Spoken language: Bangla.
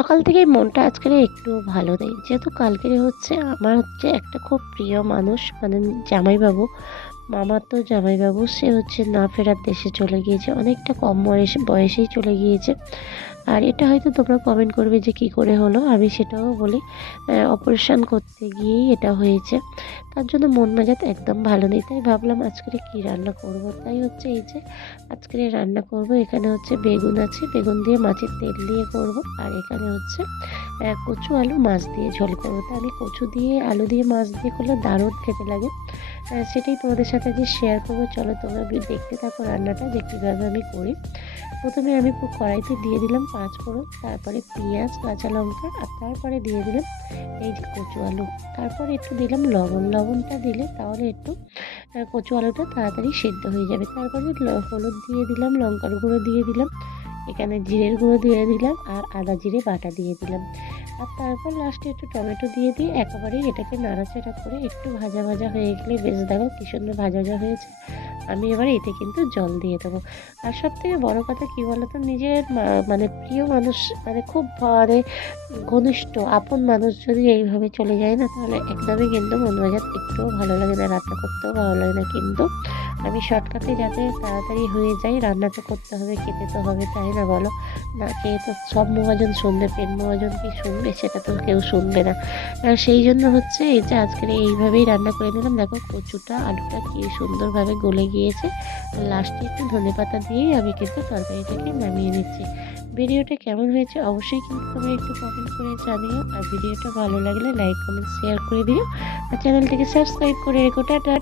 সকাল থেকেই মনটা আজকের একটু ভালো নেই, যেহেতু কালকেরে হচ্ছে আমার হচ্ছে একটা খুব প্রিয় মানুষ, মানে জামাইবাবু, মামাতো জামাইবাবু, সে হচ্ছে না ফেরার দেশে চলে গিয়েছে, অনেকটা কম বয়সেই চলে গিয়েছে। আর এটা হয়তো তোমরা কমেন্ট করবে যে কি করে হলো, আমি সেটাও বলি। অপারেশন করতে গিয়েই এটা হয়েছে, তার জন্য মন মেজাজ একদম ভালো নেই। তাই ভাবলাম আজকে কি রান্না করব, তাই হচ্ছে এই যে আজকে রান্না করব। এখানে হচ্ছে বেগুন আছে, বেগুন দিয়ে মাছের তেল দিয়ে করব। আর এখানে হচ্ছে কচু আলু মাছ দিয়ে ঝোল করবো। তা আমি কচু দিয়ে আলু দিয়ে মাছ দিয়ে করলে দারুণ খেতে লাগে। সেটাই তোমাদের সাথে যে শেয়ার করবো। চলো তোমরা দেখতে থাকো রান্নাটা, যে কীভাবে আমি করি। প্রথমে আমি কড়াইতে দিয়ে দিলাম পাঁচ ফোড়ন, তারপরে পেঁয়াজ, কাঁচা লঙ্কা, আর তারপরে দিয়ে দিলাম এই যে কচু আলু। তারপরে একটু দিলাম লবণ, লবণটা দিলে তাহলে একটু কচু আলুটা তাড়াতাড়ি সেদ্ধ হয়ে যাবে। তারপরে হলুদ দিয়ে দিলাম, লঙ্কার গুঁড়ো দিয়ে দিলাম, এখানে জিরের গুঁড়ো দিয়ে দিলাম, আর আদা জিরে বাটা দিয়ে দিলাম। আর তারপর লাস্টে একটু টমেটো দিয়ে দিয়ে একেবারেই এটাকে নাড়াচাড়া করে একটু ভাজা ভাজা হয়ে গেলে, বেশ দেখো কি সুন্দর ভাজা ভাজা হয়েছে। আমি এবার এতে কিন্তু জল দিয়ে দেবো। আর সব থেকে বড় কথা কী বলতো, নিজের মানে প্রিয় মানুষ, মানে খুব মানে ঘনিষ্ঠ আপন মানুষ যদি এইভাবে চলে যায় না, তাহলে একদমই কিন্তু মন মেজাজ একটুও ভালো লাগে না, রান্না করতেও ভালো লাগে না। কিন্তু আমি শর্টকাটে যাতে তাড়াতাড়ি হয়ে যায়, রান্না তো করতে হবে, খেতে তো হবে, তাই না বলো? না খেয়ে তো সব মহাজন শুনবে, পেট মহাজন কি শুনবে? সেটা তো কেউ শুনবে না। আর সেই জন্য হচ্ছে এই যে আজকের এইভাবেই রান্না করে নিলাম। দেখো কচুটা আলুটা কি সুন্দরভাবে গলে গিয়েছে। লাস্টে একটু ধনেপাতা দিয়েই আমি কিন্তু তরকারিটাকে নামিয়ে নিচ্ছি। ভিডিওটা কেমন হয়েছে অবশ্যই কিন্তু তোমরা একটু কমেন্ট করে জানিও। আর ভিডিওটা ভালো লাগলে লাইক কমেন্ট শেয়ার করে দিও, আর চ্যানেলটিকে সাবস্ক্রাইব করে রেখো। টাটা।